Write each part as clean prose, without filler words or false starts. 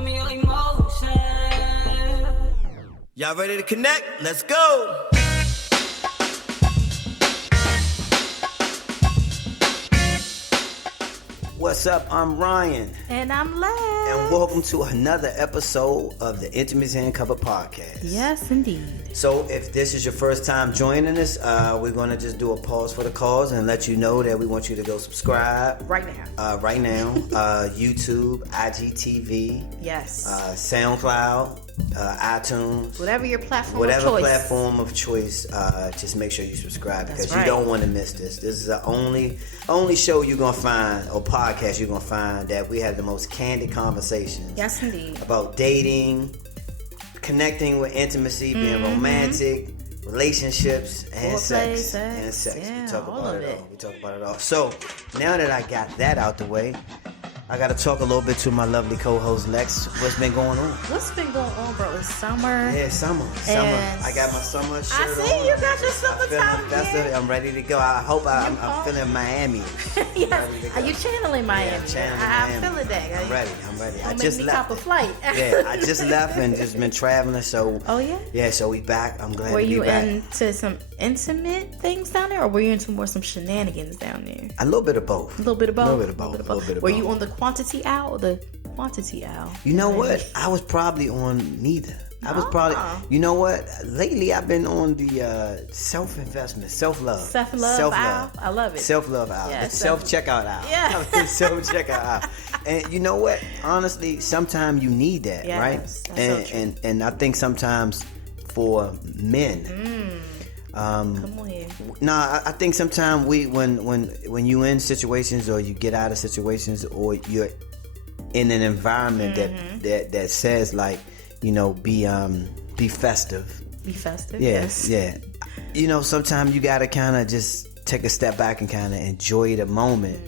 Show me your emotion. Y'all ready to connect? Let's go. What's up? I'm Ryan. And I'm Lex. And welcome to another episode of the Intimacy Uncovered podcast. Yes, indeed. So if this is your first time joining us, we're going to just do a pause for the cause and let you know that we want you to go subscribe. Right now. YouTube, IGTV. Yes. SoundCloud, iTunes. Whatever your platform Whatever of choice. platform of choice, just make sure you subscribe because That's right. you don't want to miss this. This is the only show you're going to find, or podcast you're going to find, that we have the most candid conversations. Yes, indeed. About dating, connecting with intimacy, being romantic, relationships, and sex. Yeah, We talk all about of it it. all. We talk about it all. So now that I got that out the way, I got to talk a little bit to my lovely co-host Lex. What's been going on? What's been going on, bro? It's summer. Yeah, summer. And I got my summer shirt on. I see you got your summertime festive. I'm ready to go. I hope I'm feeling Miami. Yes. Are you channeling Miami? Yeah, I'm channeling I'm Miami. feeling that. I'm ready. I Don't just make me left. cop a flight. Yeah, I just left and just been traveling. So Oh, yeah? yeah. So we back. I'm glad Were to be you back. into some intimate things down there, or were you into some shenanigans down there? A little bit of both. A little bit of both. A little bit of both. A little bit of Were both. you on the quantity owl or the quantity owl? You know what? I was probably on neither. I was probably. You know what? Lately, I've been on the self-investment, self-love, Self-love owl? I love it. Self-love owl, Yeah, the self-checkout owl. Yeah. Self-checkout owl. And you know what? Honestly, sometimes you need that, Yes, right? that's so true. And I think sometimes for men. Come on here. Nah, I think sometimes when you in situations, or you get out of situations, or you're in an environment that says, like, you know, be festive. Be festive. Yes, yeah. You know, sometimes you gotta kind of just take a step back and kind of enjoy the moment.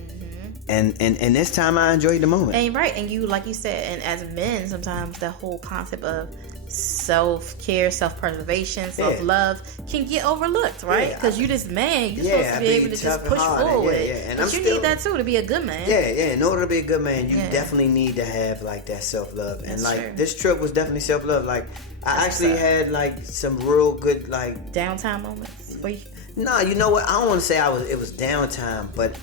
And this time I enjoyed the moment. And right, and you, like you said, and as men, sometimes the whole concept of self-care, self-preservation, self-love can get overlooked, right? Because you this man, you're supposed to be able to just push forward. And but you need that too to be a good man. Yeah. In order to be a good man, you definitely need to have like that self-love. And like true. this trip was definitely self-love. Like I actually had like some real good like downtime moments. No, you know what? I don't want to say it was downtime, but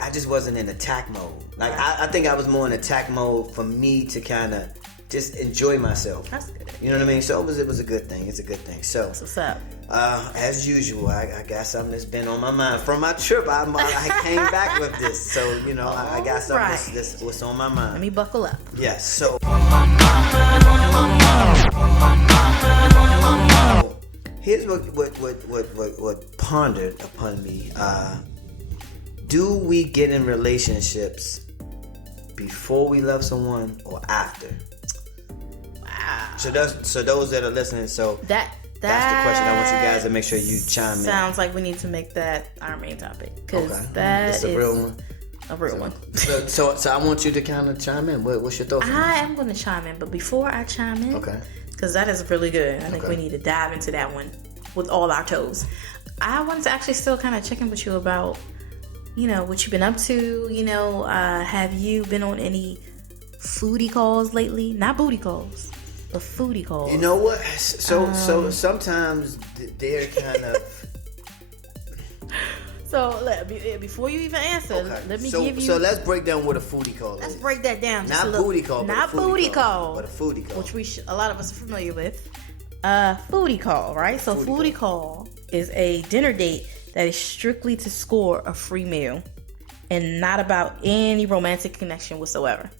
I just wasn't in attack mode. Like I think I was more in attack mode for me to kind of just enjoy myself. That's good. You know what I mean? So it was a good thing. It's a good thing. So What's up? as usual, I got something that's been on my mind from my trip. I came back with this, so you know I got something that's what's on my mind. Let me buckle up. Yes. So here's what pondered upon me. Do we get in relationships before we love someone or after? Wow. So those that are listening, that's the question. I want you guys to make sure you chime in. Sounds like we need to make that our main topic, because It's a real one. A real one. So I want you to kind of chime in. What's your thoughts? I am going to chime in, but before I chime in, because that is really good. I think we need to dive into that one with all our toes. I wanted to actually still kind of check in with you about, you know, what you've been up to. You know, have you been on any foodie calls lately? Not booty calls, but foodie calls. You know what? So sometimes they're kind of. So before you even answer, let me give you. So let's break down what a foodie call is. Let's break that down. Not booty call, not booty call, but a foodie call, which a lot of us are familiar with. Foodie call, right? So foodie call is a dinner date that is strictly to score a free meal and not about any romantic connection whatsoever.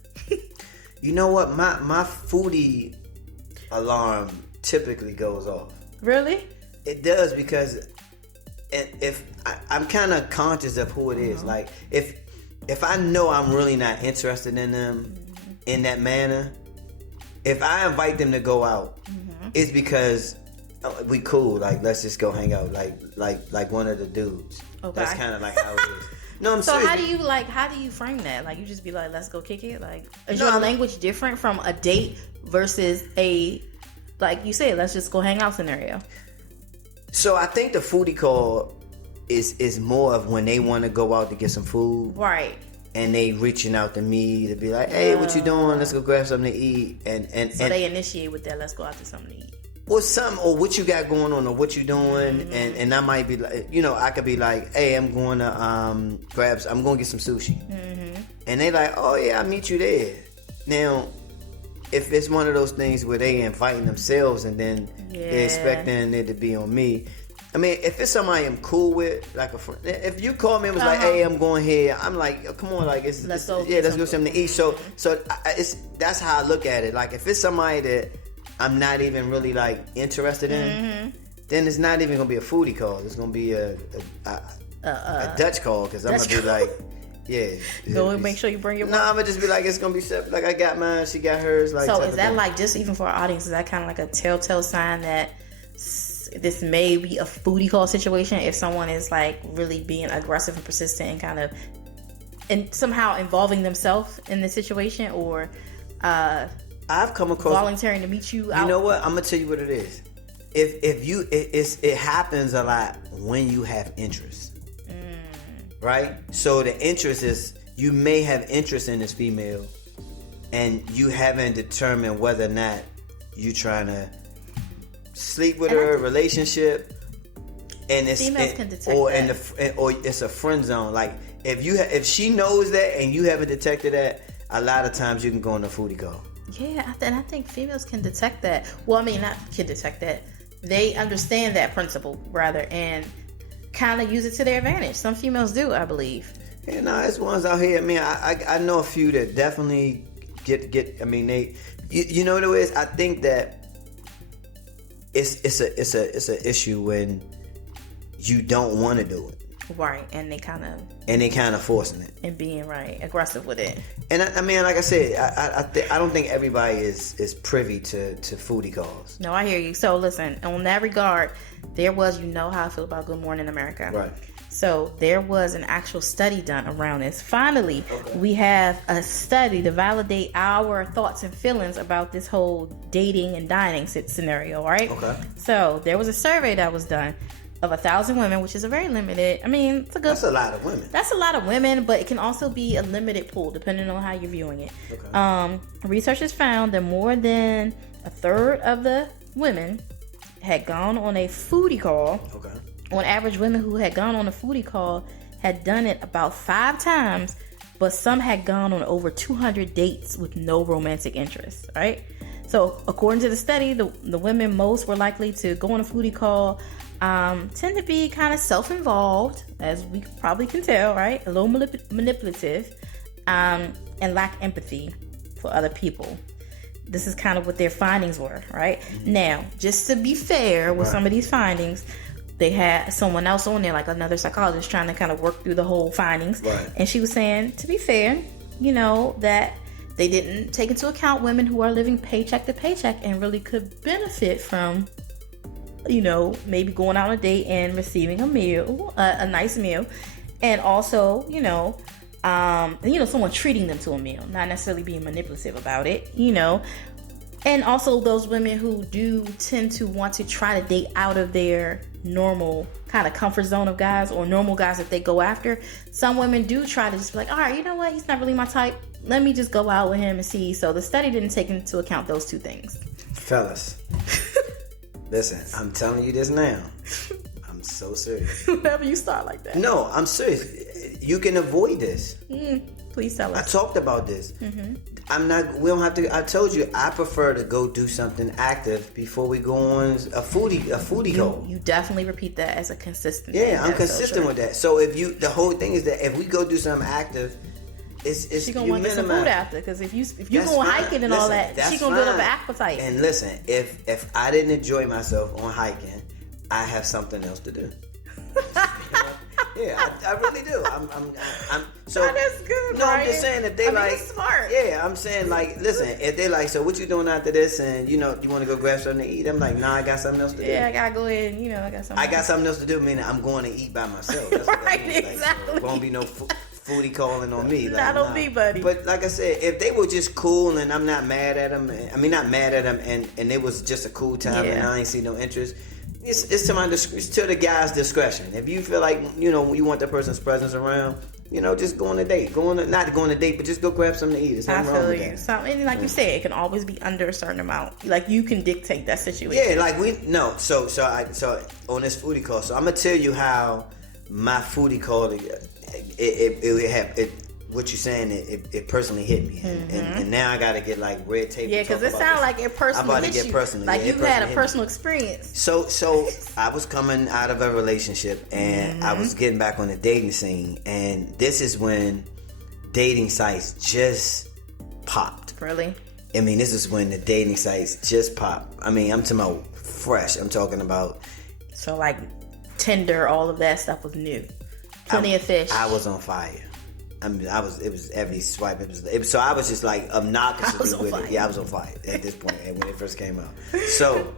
You know what? My foodie alarm typically goes off. Really? It does, because if I'm kind of conscious of who it is. Like if I know I'm really not interested in them in that manner, if I invite them to go out, it's because we cool. Like, let's just go hang out. Like one of the dudes. Okay. That's kind of like how it is. No, I'm serious. So how do you frame that? Like, you just be like, let's go kick it? Like, is your language different from a date versus a, like you said, let's just go hang out scenario? So I think the foodie call is more of when they want to go out to get some food. Right. and they reaching out to me to be like, hey, what you doing? Let's go grab something to eat. So they initiate with that, let's go out to something to eat. Or something, or what you got going on, or what you doing, and I might be like, I could be like, hey, I'm going to I'm going to get some sushi. And they like, oh yeah, I'll meet you there. Now, if it's one of those things where they inviting themselves and then they're expecting it to be on me, I mean, if it's somebody I'm cool with, like a friend, if you call me and was like, hey, I'm going here, I'm like, oh, come on, like, let's go something to eat. So that's how I look at it. Like, if it's somebody that I'm not even really like interested in, then it's not even gonna be a foodie call. It's gonna be a Dutch call, because I'm gonna be like, yeah. Go and make sure you bring your. No, I'm gonna just be like, it's gonna be separate. Like, I got mine, she got hers. Like, so is that like, just even for our audience, is that kind of like a telltale sign that this may be a foodie call situation? If someone is like really being aggressive and persistent and kind of and somehow involving themselves in the situation, or I've come across volunteering to meet you out. You know what? I'm gonna tell you what it is. It happens a lot when you have interest, right? So the interest is, you may have interest in this female, and you haven't determined whether or not you trying to sleep with her, relationship, and it's females can detect that. Or it's a friend zone. Like, if she knows that and you haven't detected that, a lot of times you can go on a foodie call. Yeah, and I think females can detect that. Well, I mean, not can detect that. They understand that principle, rather, and kind of use it to their advantage. Some females do, I believe. Yeah, no, there's ones out here. I mean, I know a few that definitely get. I mean, you know what it is? I think that it's an issue when you don't want to do it. Right, and they kind of forcing it and being aggressive with it. And I mean, like I said, I don't think everybody is privy to foodie calls. No, I hear you. So listen, on that regard, there was, how I feel about Good Morning America. Right. So there was an actual study done around this. Finally, we have a study to validate our thoughts and feelings about this whole dating and dining scenario, right? Okay. So there was a survey that was done of 1,000 women, which is a very limited. I mean, that's a lot of women. That's a lot of women, but it can also be a limited pool depending on how you're viewing it. Okay. Researchers found that more than a third of the women had gone on a foodie call. Okay. On average, women who had gone on a foodie call had done it about 5 times, but some had gone on over 200 dates with no romantic interest. Right. So according to the study, the women most were likely to go on a foodie call tend to be kind of self-involved, as we probably can tell, right? A little manipulative, and lack empathy for other people. This is kind of what their findings were, right? Mm-hmm. Now, just to be fair with some of these findings, they had someone else on there, like another psychologist, trying to kind of work through the whole findings. Right. And she was saying, to be fair, that they didn't take into account women who are living paycheck to paycheck and really could benefit from maybe going out on a date and receiving a meal, a nice meal, and also, someone treating them to a meal, not necessarily being manipulative about it, and also those women who do tend to want to try to date out of their normal kind of comfort zone of guys, or normal guys that they go after. Some women do try to just be like, all right, you know what? He's not really my type. Let me just go out with him and see. So the study didn't take into account those two things. Fellas. Listen, I'm telling you this now. I'm so serious. Whenever you start like that. No, I'm serious. You can avoid this. Please tell us. I talked about this. Mm-hmm. We don't have to. I told you, I prefer to go do something active before we go on a foodie call. You definitely repeat that as a consistent. Yeah, I'm consistent with that. So the whole thing is that if we go do something active, it's she gonna want to get some food after, because if you going hiking and all that, she gonna build up an appetite. And listen, if I didn't enjoy myself on hiking, I have something else to do. Yeah, I really do. I'm so. That's good. No, Ryan. I'm just saying, if they that's smart. Yeah, I'm saying, like, listen, if they like, so what you doing after this, and you want to go grab something to eat? I'm like, nah, I got something else to do. Yeah, I gotta go ahead. I got something else to do. Meaning, I'm going to eat by myself. That's right, exactly. Like, so won't be no foodie calling on me. Like, not on me, buddy. But like I said, if they were just cool and I'm not mad at them, not mad at them, and it was just a cool time and I ain't see no interest. It's to the guy's discretion. If you feel like you want that person's presence around, just go on a date. Not go on a date, but just go grab something to eat. There's nothing wrong with that. And like you said, it can always be under a certain amount. Like you can dictate that situation. Yeah, like So on this foodie call. So I'm gonna tell you how my foodie call what you're saying, it personally hit me, and now I gotta get like red tape. Yeah, because it sounds like it personally hit you. Like you had a personal experience. So I was coming out of a relationship, and I was getting back on the dating scene, and this is when dating sites just popped. Really? I mean, this is when the dating sites just popped. I mean, I'm talking about fresh. I'm talking about. So like Tinder, all of that stuff was new. Plenty of fish. I was on fire. I mean, it was every swipe. So I was just like obnoxiously with it. Yeah, I was on fire at this point when it first came out. So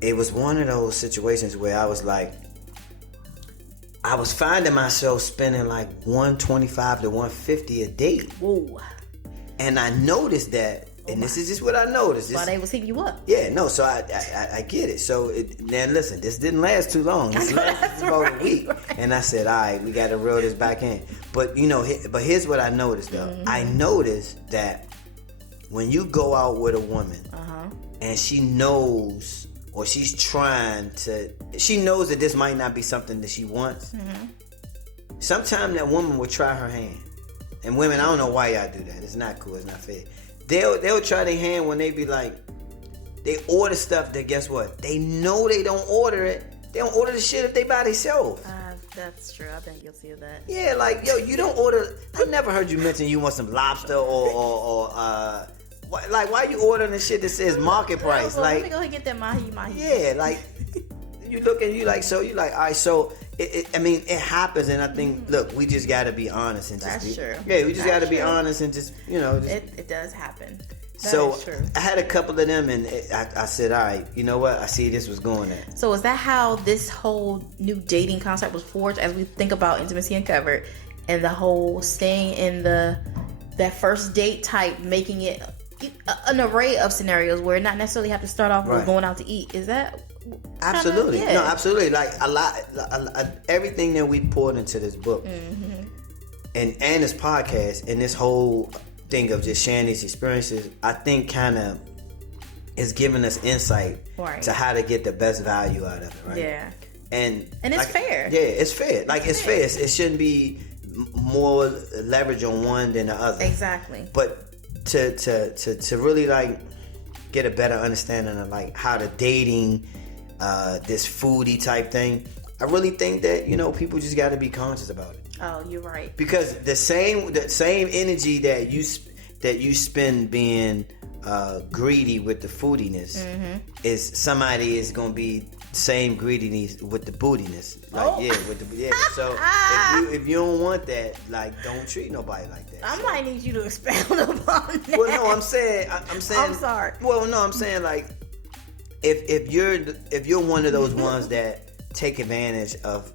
it was one of those situations where I was like, I was finding myself spending like $125 to $150 a date. Whoa. And I noticed that, and this is just what I noticed. Why they was hitting you up? Yeah, no, so I get it. So now listen, this didn't last too long. This lasted about a week. Right. And I said, all right, we got to reel this back in. But here's what I noticed though. I noticed that when you go out with a woman and she knows, or she knows that this might not be something that she wants, sometimes that woman will try her hand. And women, I don't know why y'all do that. It's not cool. It's not fair. They'll try their hand when they be like, they order stuff that, guess what? They know they don't order it. They don't order the shit if they by themselves. That's true. I've been guilty of that. Yeah, like, yo, you don't order. I never heard you mention you want some lobster or like, why you ordering the shit that says market price? Well, like, let me go ahead and get that mahi. Yeah, like, you look and you like, all right, so I mean, it happens, and I think, look, we just got to be honest and just That's true. Yeah, we just got to be honest and just, it does happen. So I had a couple of them, and I said, all right, you know what? I see this was going at. So is that how this whole new dating concept was forged? As we think about intimacy uncovered, and the whole staying in that first date type, making it an array of scenarios where not necessarily have to start off with going out to eat. Is that? Absolutely. Yeah. No, absolutely. Like a lot, everything that we poured into this book and this podcast and this whole thing of just sharing these experiences, I think kind of is giving us insight to how to get the best value out of it, right? Yeah. And it's fair. Yeah, it's fair. Like it's fair. It shouldn't be more leverage on one than the other. Exactly. But to really like get a better understanding of like how the dating this foodie type thing, I really think that people just got to be conscious about it. Oh, you're right. Because the same energy that you spend being greedy with the foodiness is somebody is gonna be same greediness with the bootiness. Like So if you don't want that, like, don't treat nobody like that. I might need you to expound upon that. Well, no, I'm saying. I'm sorry. Well, no, I'm saying like if you're one of those ones that take advantage of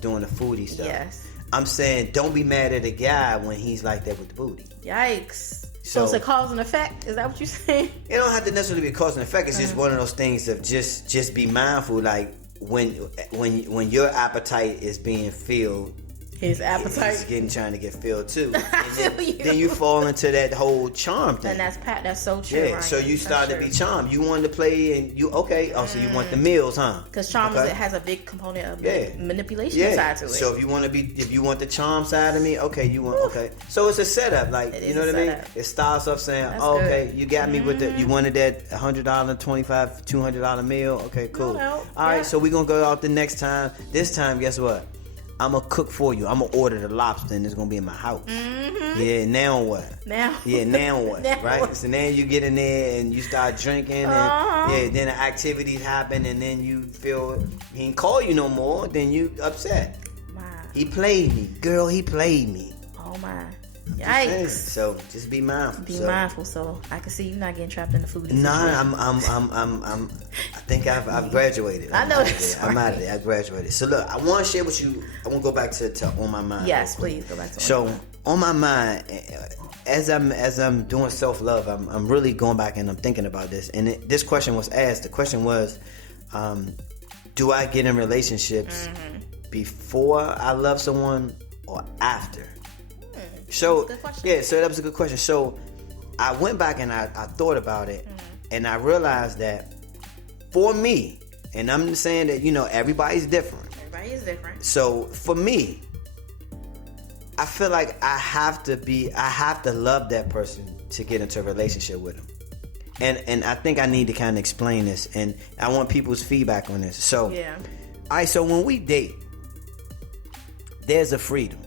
doing the foodie stuff. Yes. I'm saying don't be mad at a guy when he's like that with the booty. Yikes. So it's a cause and effect? Is that what you're saying? It don't have to necessarily be a cause and effect. It's just one of those things of just be mindful. Like when your appetite is being filled, his appetite is trying to get filled too. And then you fall into that whole charm thing. And that's so true. Yeah, Ryan. so you start to be charmed. You wanted to play, and you so you want the meals, huh? Because charm has a big component of manipulation side to it. So if you want the charm side of me, you want So it's a setup, like you know what I mean? It starts off saying, you got me with you wanted that $100, $25, $200 meal. Okay, cool. All right, so we're gonna go out the next time. This time, guess what? I'm gonna cook for you. I'm gonna order the lobster, and it's gonna be in my house. Yeah, now what? Now what? Right? What? So now you get in there and you start drinking, and then the activities happen, and then you feel he ain't call you no more. Then you upset. My. He played me, girl. He played me. Oh my. Yikes! So just be mindful. Be mindful. So I can see you not getting trapped in the food. I think I've graduated. I know this. I'm out of there. I graduated. So look, I want to share with you. I want to go back to on my mind. Yes, please go back to. So on my mind, as I'm doing self-love, I'm really going back and I'm thinking about this. And this question was asked. The question was, do I get in relationships before I love someone or after? So good question. Yeah, so that was a good question. So I went back and I thought about it, and I realized that for me, and I'm just saying that, you know, everybody's different. Everybody is different. So for me, I feel like I have to love that person to get into a relationship with them. And I think I need to kind of explain this, and I want people's feedback on this. So, yeah. All right, so when we date, there's a freedom,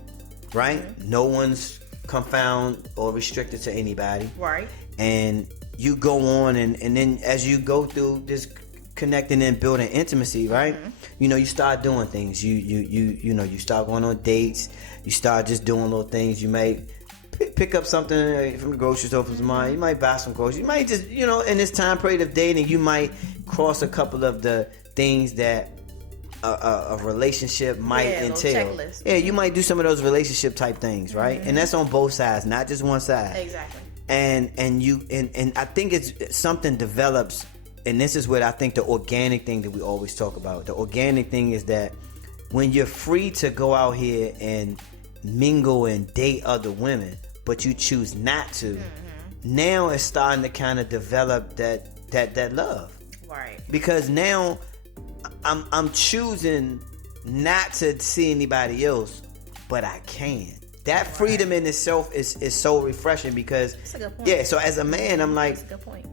right? Mm-hmm. No one's confined or restricted to anybody. Right. And you go on, and then as you go through this connecting and building intimacy, right? Mm-hmm. You know, you start doing things. You know, you start going on dates. You start just doing little things. You may pick up something from the grocery store for somebody. You might buy some groceries. You might just, you know, in this time period of dating, you might cross a couple of the things that a relationship might entail. Yeah, you might do some of those relationship type things, right? Mm-hmm. And that's on both sides, not just one side. Exactly. And I think it's something develops, and this is what I think the organic thing that we always talk about. The organic thing is that when you're free to go out here and mingle and date other women, but you choose not to, now it's starting to kind of develop that love. Right. Because now I'm choosing not to see anybody else, but I can. That freedom in itself is so refreshing, because that's a good point. Yeah, so as a man, I'm like, that's a good point.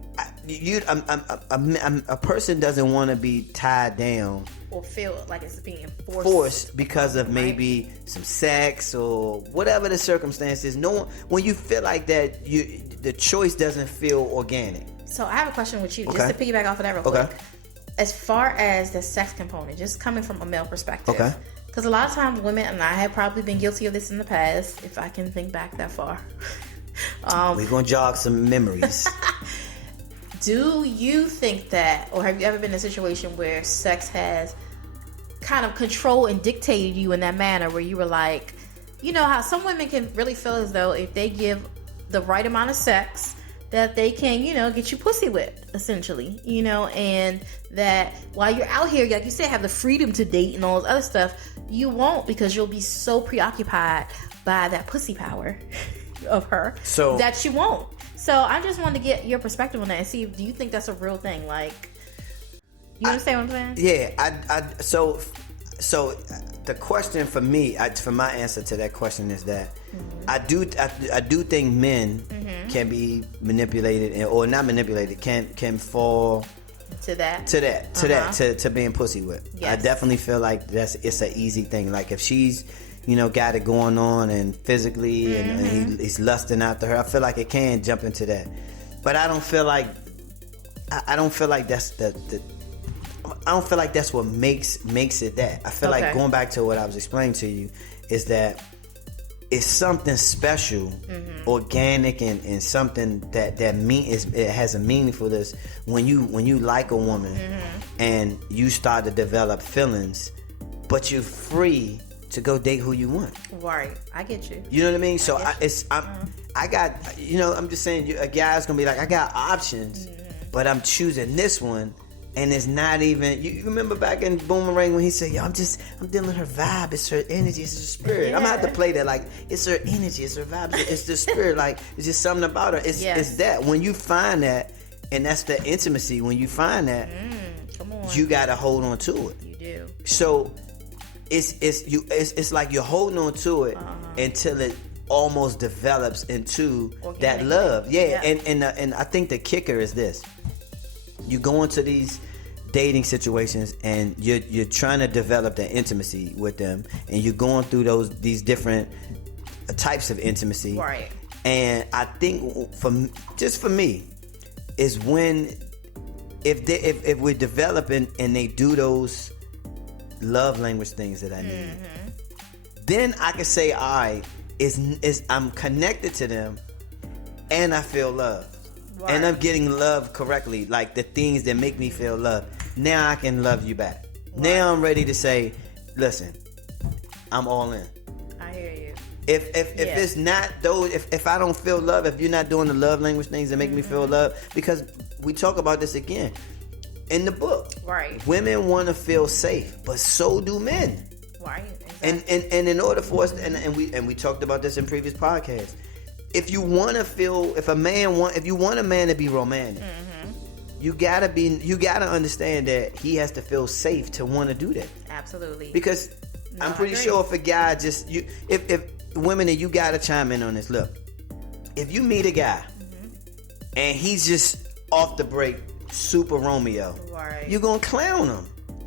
A person doesn't want to be tied down or feel like it's being forced because of maybe some sex or whatever the circumstances. When you feel like that, the choice doesn't feel organic. So I have a question with you, just to piggyback off of that real quick. As far as the sex component, just coming from a male perspective. Okay. Because a lot of times women, and I have probably been guilty of this in the past, if I can think back that far. We're going to jog some memories. Do you think that, or have you ever been in a situation where sex has kind of controlled and dictated you in that manner, where you were like, you know how some women can really feel as though if they give the right amount of sex, that they can, you know, get you pussy with, essentially, you know, and that while you're out here, like you said, have the freedom to date and all this other stuff, you won't, because you'll be so preoccupied by that pussy power of her that you won't. So I just wanted to get your perspective on that and see, do you think that's a real thing? Like, you understand what I'm saying? Yeah, so the question for me, for my answer to that question is that I do think men can be manipulated, or not manipulated, can fall to being pussy with. Yes. I definitely feel like it's an easy thing. Like if she's, you know, got it going on and physically and he's lusting after her, I feel like it can jump into that. But I don't feel like that's I don't feel like that's what makes it that. I feel like, going back to what I was explaining to you, is that it's something special, organic, and something that it has a meaningfulness when you like a woman and you start to develop feelings, but you're free to go date who you want. Right, I get you. You know what I mean? So I got, you know, I'm just saying, a guy's gonna be like, I got options, but I'm choosing this one. And it's not even, you remember back in Boomerang when he said, yo, I'm dealing with her vibe, it's her energy, it's her spirit. Yeah. I'm gonna have to play that, like, it's her energy, it's her vibe, it's the spirit, like, it's just something about her. It's that. When you find that, and that's the intimacy, when you find that, come on, you gotta hold on to it. You do. So it's like you're holding on to it until it almost develops into that love. Yeah. And I think the kicker is this. You go into these dating situations and you're trying to develop that intimacy with them, and you're going through these different types of intimacy. Right. And I think for me is when if we're developing and they do those love language things that I need, then I can say, all right, I'm connected to them and I feel love. Right. And I'm getting love correctly, like the things that make me feel love. Now I can love you back. Right. Now I'm ready to say, listen, I'm all in. I hear you. If it's not those, if I don't feel love, if you're not doing the love language things that make me feel love, because we talk about this again in the book. Right. Women want to feel safe, but so do men. Right. Exactly. And in order for us, and we talked about this in previous podcasts. If you want a man to be romantic, you gotta understand that he has to feel safe to want to do that. Absolutely. Because I'm pretty sure if a guy if women, and you gotta chime in on this. Look, if you meet a guy and he's just off the break, super Romeo, right, you're gonna clown him.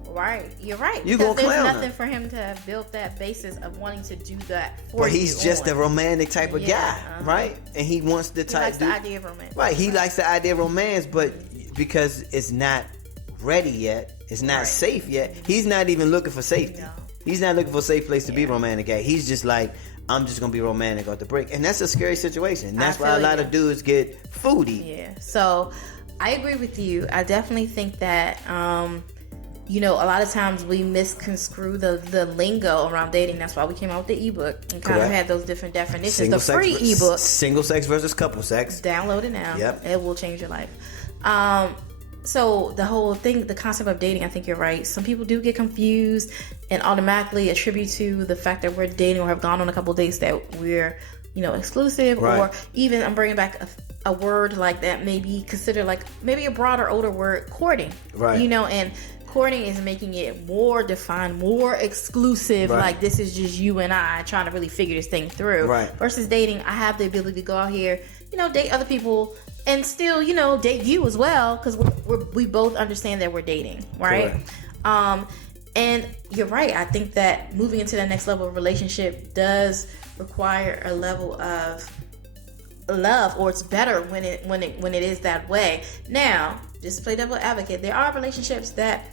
Right, you're right. You're because gonna clown there's nothing him for him to have built that basis of wanting to do that for but he's just a romantic type of guy, right? And he wants the type. He likes the idea of romance. Right, he likes the idea of romance, but because it's not ready yet, it's not safe yet. He's not even looking for safety. No. He's not looking for a safe place to be romantic at. He's just like, I'm just gonna be romantic off the break, and that's a scary situation. That's why a lot of dudes get foodie. Yeah. So I agree with you. I definitely think that a lot of times we misconstrue the lingo around dating. That's why we came out with the ebook and kind of had those different definitions. The free ebook, single sex versus couple sex. Download it now. Yep. It will change your life. So the whole thing, the concept of dating, I think you're right. Some people do get confused and automatically attribute to the fact that we're dating or have gone on a couple dates that we're, exclusive, right. Or even I'm bringing back a word like that, maybe consider like maybe a broader, older word, courting. Right. And courting is making it more defined, more exclusive. Right. Like this is just you and I trying to really figure this thing through. Right. Versus dating, I have the ability to go out here, date other people. And still, date you as well, because we both understand that we're dating, right? And you're right. I think that moving into that next level of relationship does require a level of love, or it's better when it is that way. Now, just to play devil advocate, there are relationships that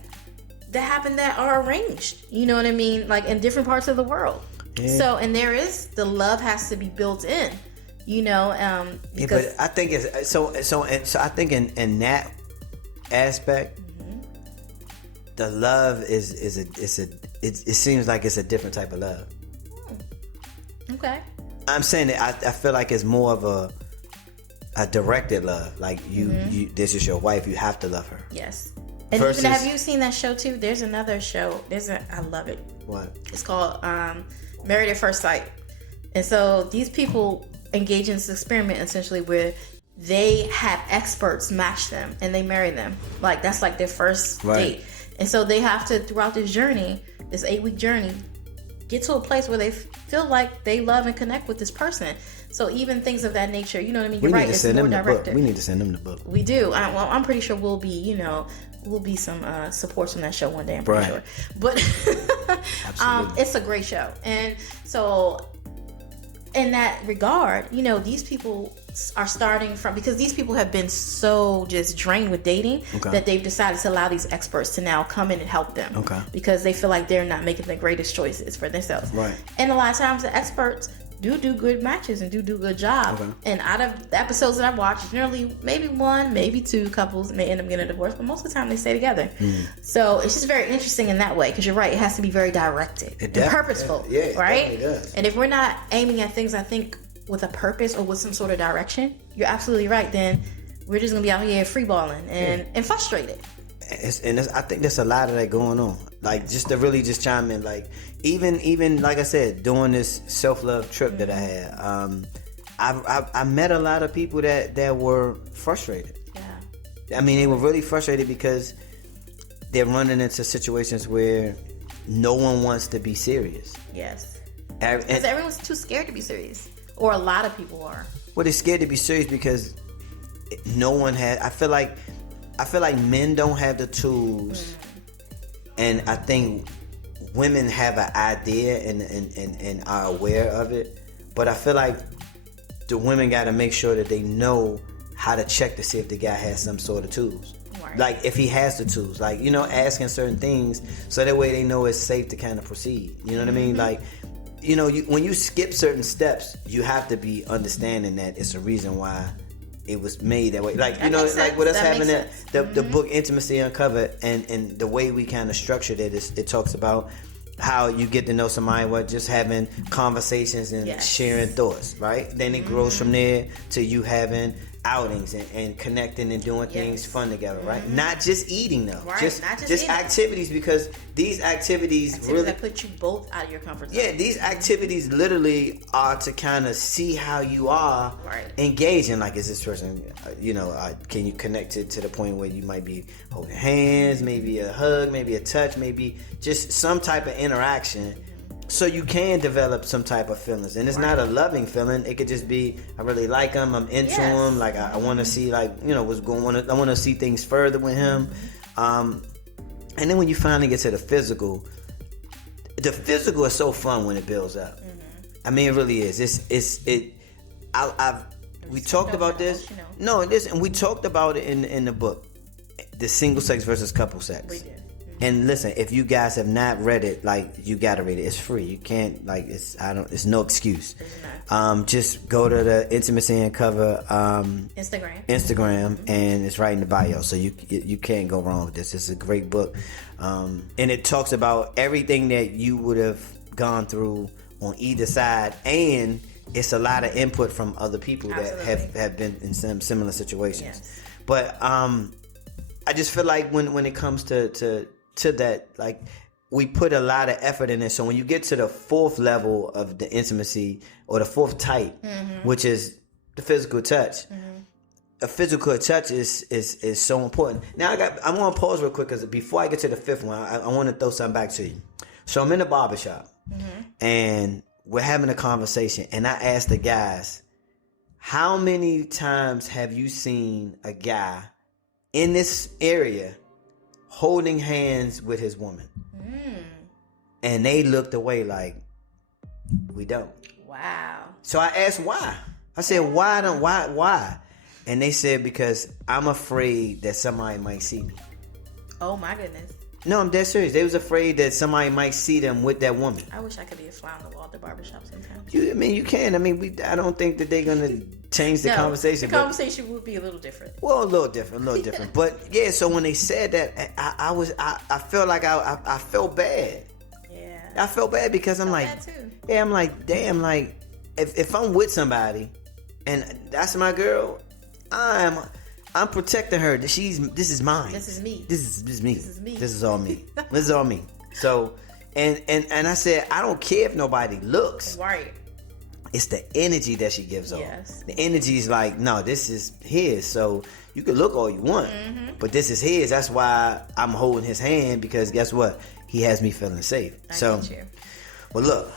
happen that are arranged. You know what I mean? Like in different parts of the world. Yeah. So, and the love has to be built in. Because but I think it's so I think in that aspect, the love it seems like it's a different type of love. Okay. I'm saying that I feel like it's more of a directed love. Like you this is your wife, you have to love her. Yes. And versus, even have you seen that show too? There's another show. I love it. What? It's called Married at First Sight. And so these people engage in this experiment essentially where they have experts match them and they marry them. Like that's like their first date. And so they have to, throughout this journey, this 8-week journey, get to a place where they feel like they love and connect with this person. So even things of that nature, you know what I mean? You're right, it's more directed. We need to send them the book. We do. I'm pretty sure we'll be some supports from that show one day, I'm pretty sure. But it's a great show. And so in that regard, these people are starting from, because these people have been so just drained with dating that they've decided to allow these experts to now come in and help them because they feel like they're not making the greatest choices for themselves. Right. And a lot of times the experts do good matches and do a good job. And out of the episodes that I've watched, generally maybe one, maybe two couples may end up getting a divorce, but most of the time they stay together. So it's just very interesting in that way, because you're right, it has to be very directed and purposeful, right? It does. And if we're not aiming at things, I think, with a purpose or with some sort of direction, you're absolutely right, then we're just gonna be out here freeballing and frustrated. I think there's a lot of that going on. Like, just to really just chime in, like, even like I said, doing this self-love trip that I had, I met a lot of people that were frustrated. Yeah. I mean, they were really frustrated because they're running into situations where no one wants to be serious. Yes. Because everyone's too scared to be serious. Or a lot of people are. Well, they're scared to be serious because no one had. I feel like men don't have the tools, and I think women have an idea and are aware of it. But I feel like the women got to make sure that they know how to check to see if the guy has some sort of tools. Right. Like if he has the tools, like asking certain things so that way they know it's safe to kind of proceed. You know what I mean? Like. When you skip certain steps, you have to be understanding that it's a reason why it was made that way. Like, like with us having the book Intimacy Uncovered and the way we kind of structured it, it talks about how you get to know somebody, just having conversations and sharing thoughts, right? Then it grows from there to you having outings and connecting and doing things fun together, right? Not just eating though, right? just eating. activities, because these activities really that put you both out of your comfort zone. Yeah, these activities literally are to kind of see how you are engaging. Like, is this person, can you connect it to the point where you might be holding hands, maybe a hug, maybe a touch, maybe just some type of interaction. So you can develop some type of feelings, and it's not a loving feeling. It could just be, I really like him, I'm into him, like I want to see, like, what's going on. I want to see things further with him. And then when you finally get to the physical is so fun when it builds up. I mean, it really is. We talked about this. No, and we talked about it in the book, the single sex versus couple sex. We did. And listen, if you guys have not read it, like, you gotta read it. It's free. You can't, like, it's no excuse. Just go to the Intimacy and Cover Instagram, and it's right in the bio. So you can't go wrong with this. It's a great book, and it talks about everything that you would have gone through on either side, and it's a lot of input from other people that have been in some similar situations. Yes. But I just feel like when it comes to that, like, we put a lot of effort in it. So when you get to the fourth level of the intimacy, or the fourth type, which is the physical touch, a physical touch is so important. Now I'm gonna pause real quick, because before I get to the fifth one, I want to throw something back to you. So I'm in the barbershop, and we're having a conversation, and I asked the guys, how many times have you seen a guy in this area holding hands with his woman? And they looked away like, we don't. Wow. So I asked why. I said, why? And they said, because I'm afraid that somebody might see me. Oh my goodness. No, I'm dead serious. They was afraid that somebody might see them with that woman. I wish I could be a fly on the wall at the barbershop sometimes. You can. I mean, I don't think that they're gonna change the conversation. The conversation would be a little different. Well, a little different. But yeah, so when they said that, I felt like I felt bad. Yeah. I felt bad because I'm like, I'm like, damn, like, if I'm with somebody and that's my girl, I'm protecting her. This is mine. This is me. This is me. This is all me. This is all me. So, and I said, I don't care if nobody looks. Right. It's the energy that she gives off. Yes. The energy is like, no, this is his. So you can look all you want, but this is his. That's why I'm holding his hand, because guess what? He has me feeling safe. I get you. Well, look,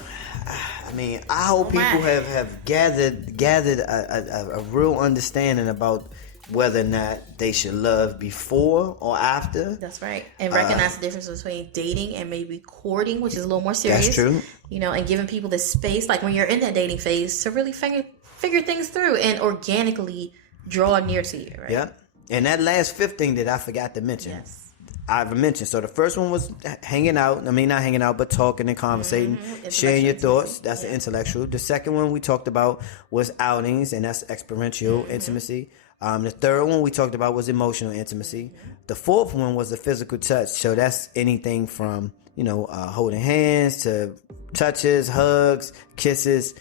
I mean, I hope people have gathered a real understanding about whether or not they should love before or after. That's right. And recognize the difference between dating and maybe courting, which is a little more serious. That's true. And giving people the space, like when you're in that dating phase, to really figure things through and organically draw near to you, right? Yep. And that last fifth thing that I forgot to mention. Yes. I've mentioned. So the first one was hanging out. I mean, not hanging out, but talking and conversating, sharing your thoughts. That's the intellectual. The second one we talked about was outings, and that's experiential intimacy. The third one we talked about was emotional intimacy. The fourth one was the physical touch. So that's anything from, holding hands to touches, hugs, kisses,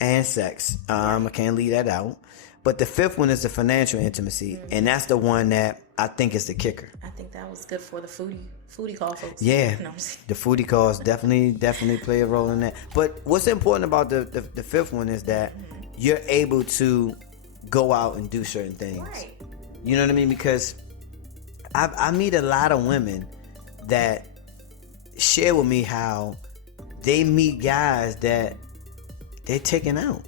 and sex. I can't leave that out. But the fifth one is the financial intimacy, and that's the one that I think is the kicker. I think that was good for the foodie call folks. Yeah, the foodie calls definitely play a role in that. But what's important about the fifth one is that you're able to go out and do certain things. Right. You know what I mean? Because I meet a lot of women that share with me how they meet guys that they're taking out.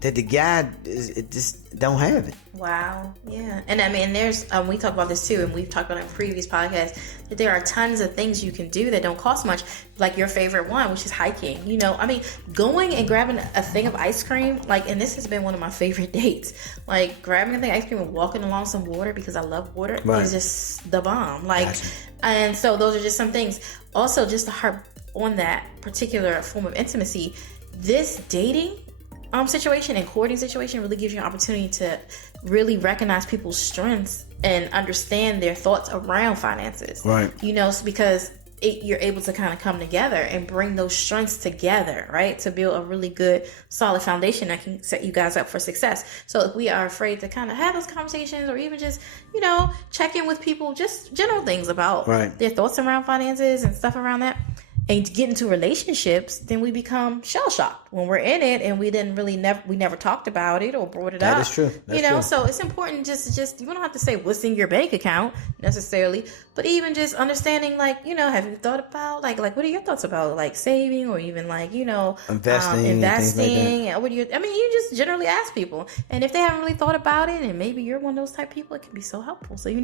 That the guy just don't have it. Wow. Yeah. And I mean, there's we talk about this too, and we've talked about it in previous podcasts, that there are tons of things you can do that don't cost much, like your favorite one, which is hiking. I mean, going and grabbing a thing of ice cream, like, and this has been one of my favorite dates, like grabbing a thing of ice cream and walking along some water, because I love water, is just the bomb. Like, gotcha. And so those are just some things. Also, just to harp on that particular form of intimacy, this dating situation and courting situation really gives you an opportunity to really recognize people's strengths and understand their thoughts around finances. Right. Because you're able to kind of come together and bring those strengths together, right? To build a really good, solid foundation that can set you guys up for success. So if we are afraid to kind of have those conversations, or even just, check in with people, just general things about their thoughts around finances and stuff around that, and to get into relationships, then we become shell shocked when we're in it, and we never talked about it or brought it up. That is true. That's true. So it's important just you don't have to say what's in your bank account necessarily, but even just understanding, like, have you thought about like what are your thoughts about like saving, or even like investing, and what do you? I mean, you just generally ask people, and if they haven't really thought about it, and maybe you're one of those type of people, it can be so helpful. So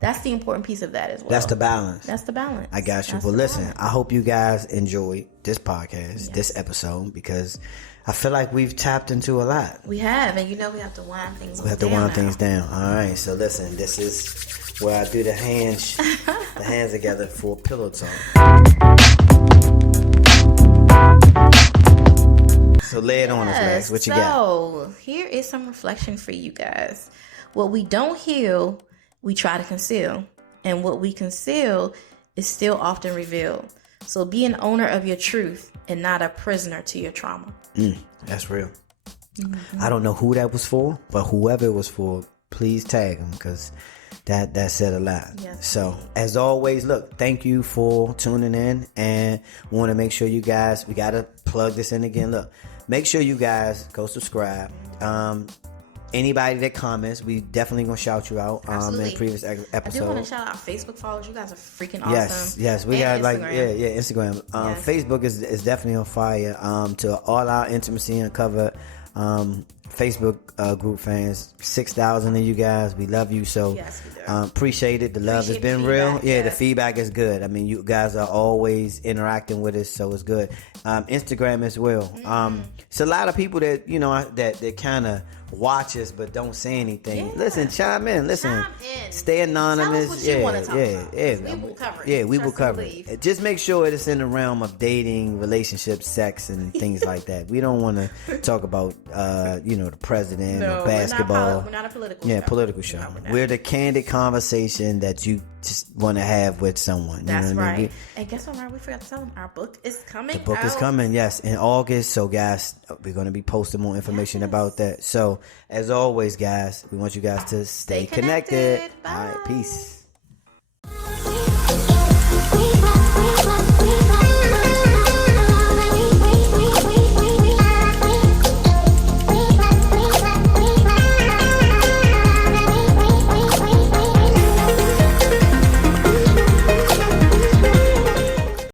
that's the important piece of that as well. That's the balance. I got you. Well, listen, I hope you guys enjoyed this podcast, this episode, because I feel like we've tapped into a lot. We have, and we have to wind things down. We have to wind things down. All right. So listen, this is where I do the hands together for pillow talk. So lay it on us, Lex. What you got? So here is some reflection for you guys. What we don't heal, we try to conceal, and what we conceal is still often revealed. So be an owner of your truth and not a prisoner to your trauma. That's real. Mm-hmm. I don't know who that was for, but whoever it was for, please tag them, because that said a lot. Yes. So as always, look, thank you for tuning in, and we want to make sure you guys, we got to plug this in again. Look, make sure you guys go subscribe. Anybody that comments, we definitely gonna shout you out in previous episodes. I do want to shout out Facebook followers. You guys are freaking awesome. Yes, we got Instagram. Instagram. Facebook is definitely on fire. To all our Intimacy Uncovered Facebook group fans, 6,000 of you guys, we love you. So appreciate it. The love has been real. The feedback is good. I mean, you guys are always interacting with us, so it's good. Instagram as well. It's a lot of people that that kind of watch us but don't say anything. Listen, chime in. Stay anonymous. Tell us what you want to talk about. We will cover it. We will cover it. Just make sure it's in the realm of dating, relationships, sex, and things like that. We don't want to talk about the president or basketball. We're not a political show. Political show. No, we're the candid conversation that you just want to have with someone. That's right. I mean? And guess what, Mark? We forgot to tell them our book is coming. The book is coming, yes, in August. So, guys, we're going to be posting more information about that. So, as always, guys, we want you guys to stay connected. Bye. All right, peace.